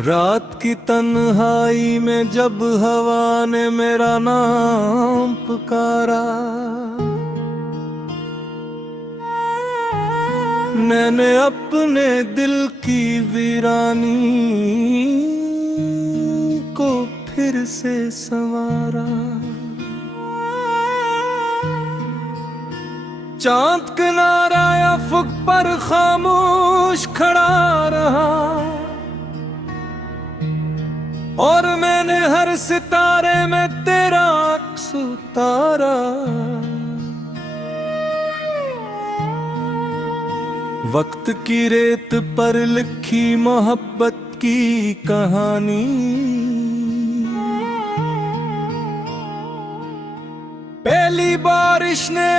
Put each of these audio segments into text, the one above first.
रात की तन्हाई में जब हवा ने मेरा नाम पुकारा, मैंने अपने दिल की वीरानी को फिर से संवारा। चांद किनारा अफक पर खामोश खड़ा रहा, और मैंने हर सितारे में तेरा अक्स उतारा। वक्त की रेत पर लिखी मोहब्बत की कहानी, पहली बारिश ने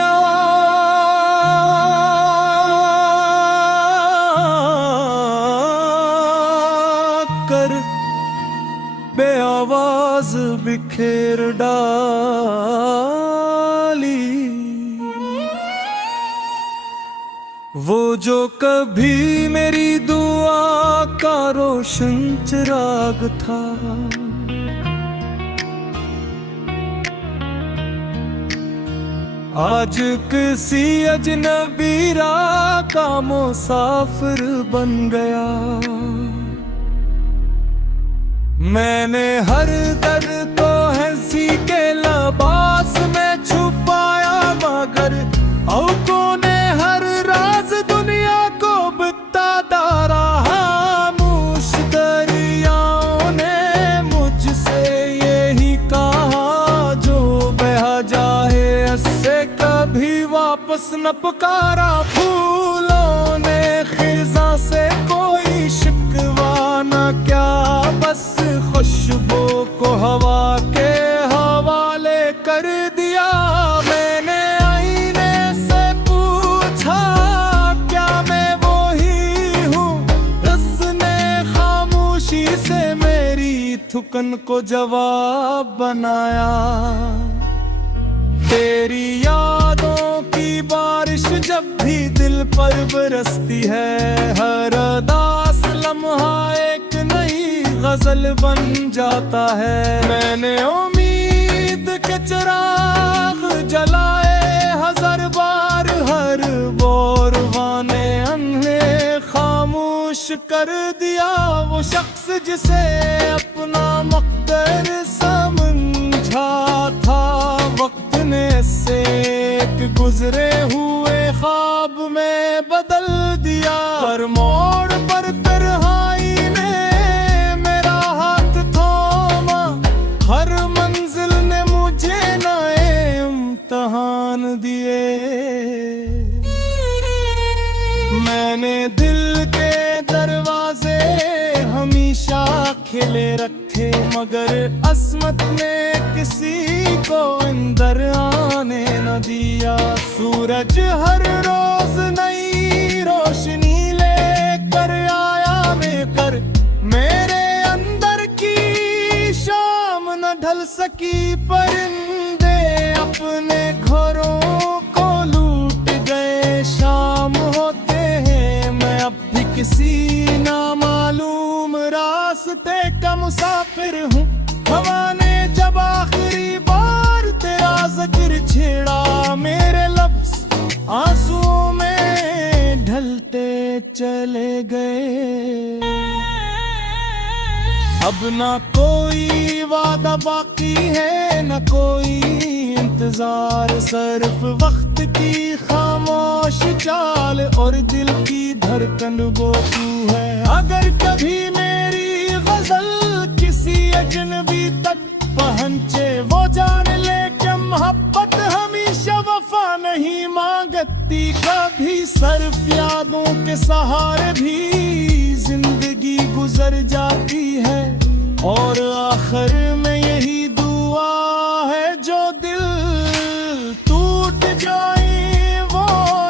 आकर बेआवाज बिखेर डाली। वो जो कभी मेरी दुआ का रोशन चिराग था, आज किसी अजनबी राह का मुसाफिर बन गया। मैंने हर दर्द को हंसी के लिबास में छुपाया, मगर औकों ने हर राज दुनिया को बताता रहा। खामोश दरियाओं ने मुझसे यही कहा, जो बहा जाए उससे कभी वापस न पुकारा। फूलों ने खिज़ा से कोई शिकवा न क्या, बस खुशबू को हवा के हवाले कर दिया। मैंने आईने से पूछा, क्या मैं वही हूँ? उसने खामोशी से मेरी थुकन को जवाब बनाया। तेरी यादों की बारिश जब भी दिल पर बरसती है, हर उदास लम्हा एक नई गजल बन जाता है। मैंने उम्मीद के चिराग जलाए हजार बार, हर बोरवा ने अन्हें खामोश कर दिया। वो शख्स जिसे अपना मक़दर समझा था, वक्त ने से एक गुजरे हुए ख्वाब में बदल दिया। हर मोड़ पर तन्हाई ने मेरा हाथ थामा, हर मंजिल ने मुझे नए इम्तिहान दिए। मैंने दिल के दरवाजे हमेशा खुले रखे, मगर अस्मत ने किसी को अंदर आने न दिया। सूरज हर रोज नई रोशनी लेकर आया, लेकर मेरे अंदर की शाम न ढल सकी। परिंदे अपने घरों को लूट गए, शाम होते हैं मैं अब भी किसी नामालूम रास्ते का मुसाफिर हूँ। हवा ने जब आखिरी बार तेरा जिक्र छेड़ा, मेरे लफ्ज़ आंसुओं में ढलते चले गए। अब ना कोई वादा बाकी है, न कोई इंतजार, सिर्फ वक्त की खामोश चाल और दिल की धड़कन वो तू है। अगर कभी मेरी गजल किसी अजनबी तक पहुंचे, वो जान ले कि मोहब्बत हमेशा वफा नहीं मांगती। कभी सिर्फ यादों के सहारे भी जिंदगी गुजर जाती है, और आखिर में यही दुआ है, जो दिल टूट जाए वो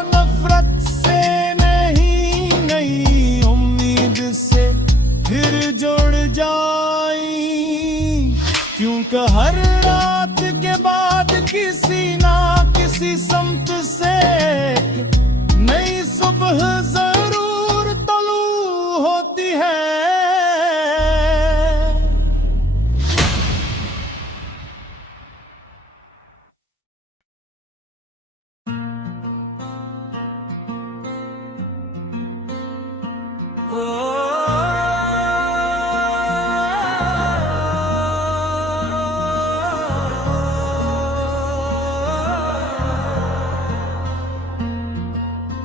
नफरत से नहीं, नई उम्मीद से फिर जुड़ जाए। क्योंकि हर रात के बाद किसी ना किसी समत से नई सुबह जरूर तलू होती है।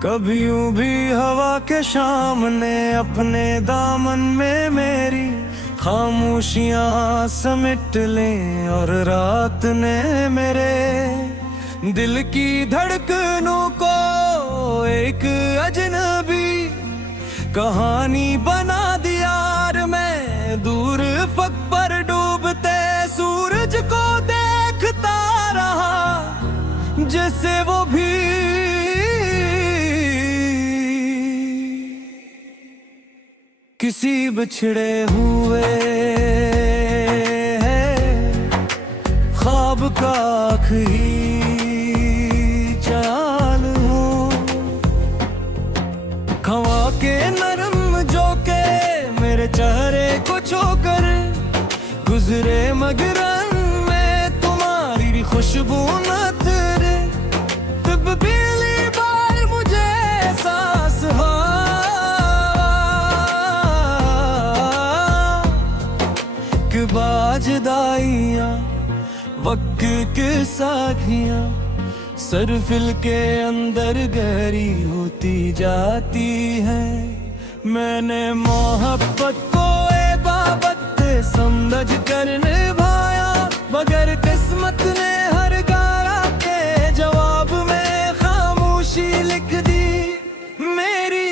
कभी यूं भी हवा के सामने अपने दामन में मेरी खामोशियां समेट लें और रात ने मेरे दिल की धड़कनों को एक अजनबी कहानी बना दिया। और मैं दूर फक पर डूबते सूरज को देखता रहा जैसे वो भी किसी बिछड़े हुए है ख्वाब का आखिरी चाल हूँ। खवा के नरम जोके मेरे चेहरे को छूकर गुजरे मगरन में तुम्हारी खुशबू न तेरे तब पहली बार मुझे एहसास हुआ कि बाजदाइयाँ वक्त के साखियाँ सरफिल के अंदर गहरी होती जाती है। मैंने मोहब्बत को इबादत समझ कर निभाया मगर किस्मत ने हर गारा के जवाब में खामोशी लिख दी। मेरी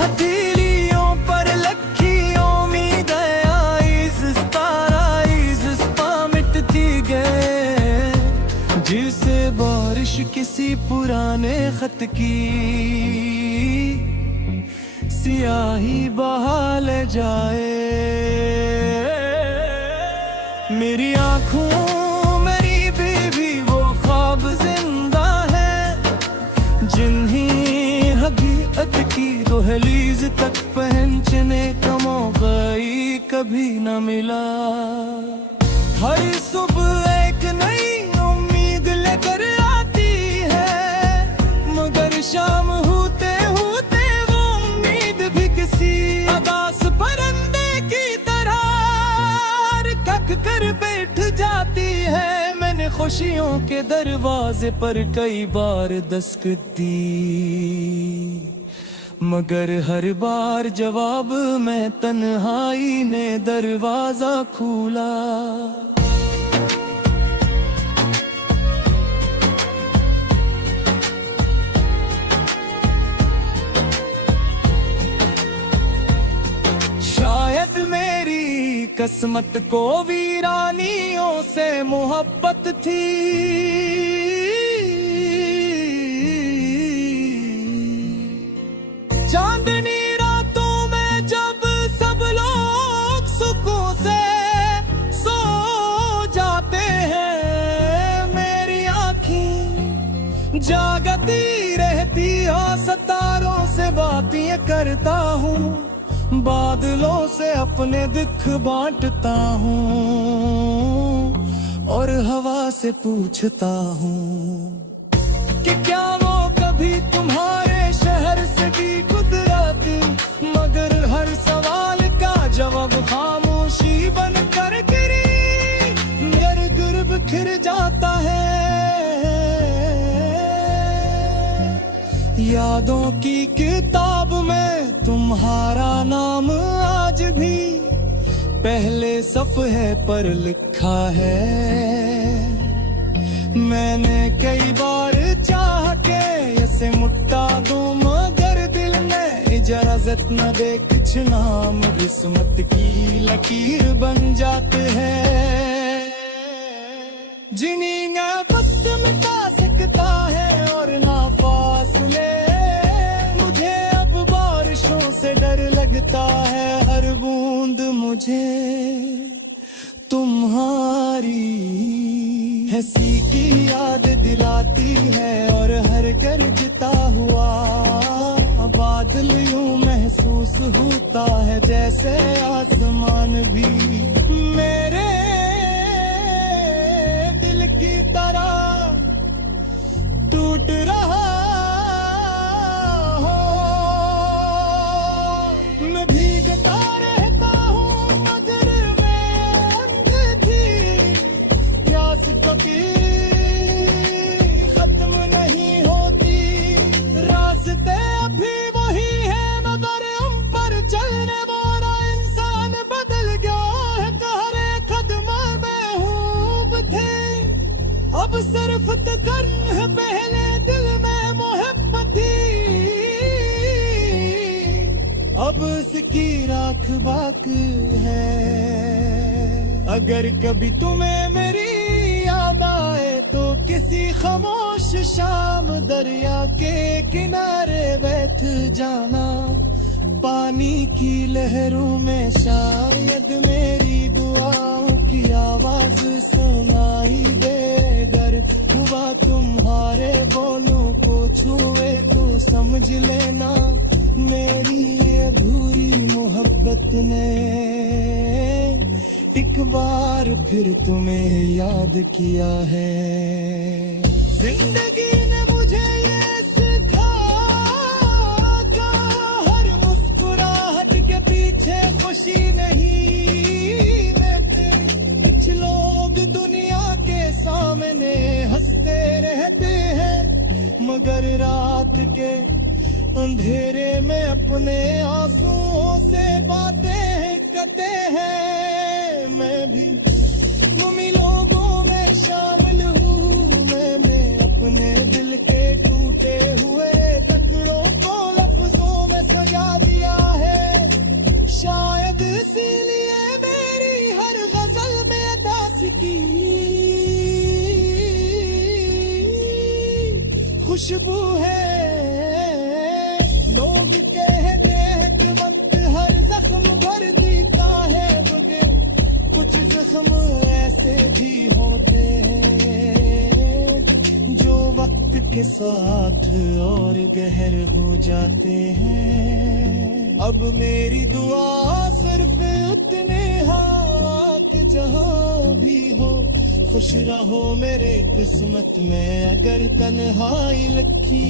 हथेलियों पर लखी उम्मीदें आइज़ मिटती गए जिसे बारिश किसी पुराने खत की सियाही बहा ले जाए। मेरी आँखों मेरी बीवी वो ख्वाब जिंदा है जिन्हीं हकीकत की दहलीज तक पहुंचने का मौका ही कभी न मिला। हर सुबह एक नई उम्मीद लेकर आती है मगर शाम होते होते वो उम्मीद भी किसी अदास परिंदे की तरह कक कर बैठ जाती है। मैंने खुशियों के दरवाजे पर कई बार दस्तक दी मगर हर बार जवाब में तन्हाई ने दरवाजा खोला। शायद मेरी किस्मत को वीरानियों से मोहब्बत थी चांदनी रातों में जब सब लोग सुकून से सो जाते हैं मेरी आँखें जागती रहती हो सितारों से बातें करता हूँ बादलों से अपने दुख बांटता हूँ और हवा से पूछता हूँ कि क्या वो कभी तुम्हारे शहर से भी गुजरती मगर हर सवाल का जवाब खामोशी बन कर गिरी मेरे गुर बिखर जाता है। यादों की किताब में तुम्हारा नाम आज भी पहले सफ़े पर लिखा है। मैंने कई बार चाह के ऐसे मुट्टा दूं मगर दिल ने इजाजत न दे कुछ नाम किस्मत की लकीर बन जाते हैं। जिन्हीं वक्त मिटा सकता है और ना फासले मुझे अब बारिशों से डर लगता है हर बूंद मुझे तुम्हारी हंसी की याद दिलाती है और हर गरजता हुआ बादल यूं महसूस होता है जैसे आसमान भी मेरे दिल की तरह टूट रहा हो। मैं भीगता रहता हूँ मगर मैं अंधी प्यास कभी खत्म नहीं होती रास्ते वक्त कर है पहले दिल में मोहब्बत थी, अब उसकी राख बाक है। अगर कभी तुम्हें मेरी याद आए तो किसी खामोश शाम दरिया के किनारे बैठ जाना, पानी की लहरों में शायद मेरी दुआओं की आवाज सुनाई दे। अगर हुआ तुम्हारे बोलों को छुए तो समझ लेना मेरी अधूरी मोहब्बत ने एक बार फिर तुम्हें याद किया है। जिंदगी ने मुझे ये सिखाया, हर मुस्कुराहट के पीछे खुशी नहीं रहते। कुछ लोग दुनिया के सामने हंसते रहते हैं, मगर रात के अंधेरे में अपने आंसुओं से बातें करते हैं। मैं भी उन्हीं लोगों में शामिल हूँ, मैंने अपने दिल के टूटे हुए टुकड़ों को लफ्जों में सजा दिया है। शायद इसीलिए मेरी हर गजल में दास की खुशबू है। लोग कहते हैं कि वक्त हर जख्म भर देता है, मगर कुछ जख्म ऐसे भी होते हैं जो वक्त के साथ और गहर हो जाते हैं। अब मेरी दुआ सिर्फ उतने हाथ जहां भी हो, खुश रहो मेरे किस्मत में अगर तन्हाई लिखी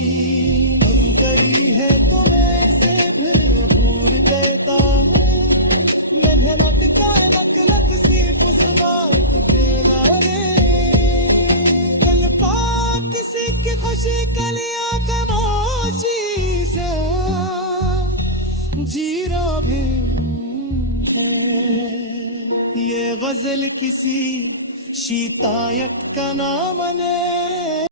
गई है तुम्हें से भरपूर देता है। मेहनत कर मकलत सिर्फ उस बात के नारे, दिल पा किसी की खुशी कलियां खामोशी से जीरा भी है। ये गजल किसी शीतायत का नाम है।